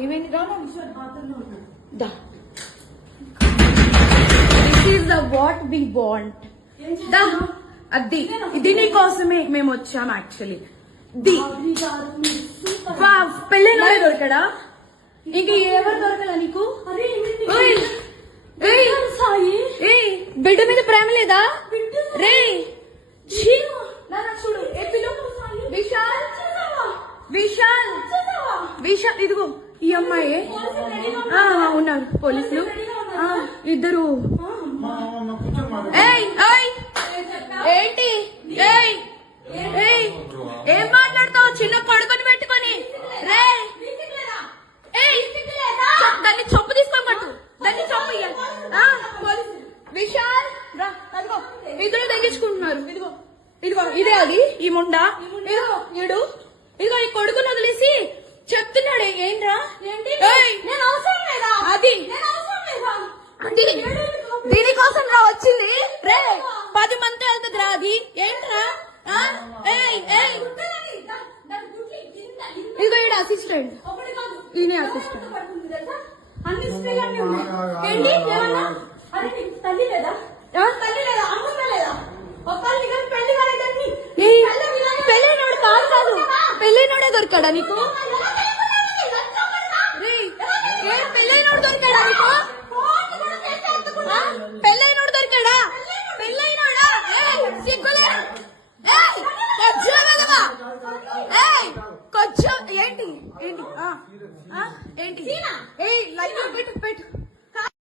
ఏమైంది దా this is the what we want దా అది ఇది నీ కోసమే మేము వచ్చాం యాక్చువల్లీ పెళ్ళైన దొరకడా ఇంక ఎవరు దొరకలా నీకు బిడ్డ మీద ప్రేమ లేదా రే చూడు విశాల్ విశాల్ విశాల్ ఇదిగో ఈ అమ్మాయి ఉన్నారు పోలీసులు ఇద్దరు ఏంటి ఏం మాట్లాడతావు చిన్న కొడుకుని పెట్టుకొని రే దాన్ని చొప్పు తీసుకొని పట్టు దాన్ని చొప్పు విశాల్ అదిగో ఇద్దరు తగ్గించుకుంటున్నారు ఇదిగో ఇదిగో ఇదే అది ఈ ముండా ఇదిగో ఇడు ఇదిగో ఈ కొడుకుని వదిలేసి చెప్తున్నాడు ఏంట్రా అది దీనికోసం రా వచ్చింది రే 10 మంది వెళ్తుంది రా అది ఏంట్రా ఇదిగో ఈడ అసిస్టెంట్ ఈయన అసిస్టెంట్ పెళ్ళైనోడు కాదు పెళ్ళైనోడే దొరికాడా నీకు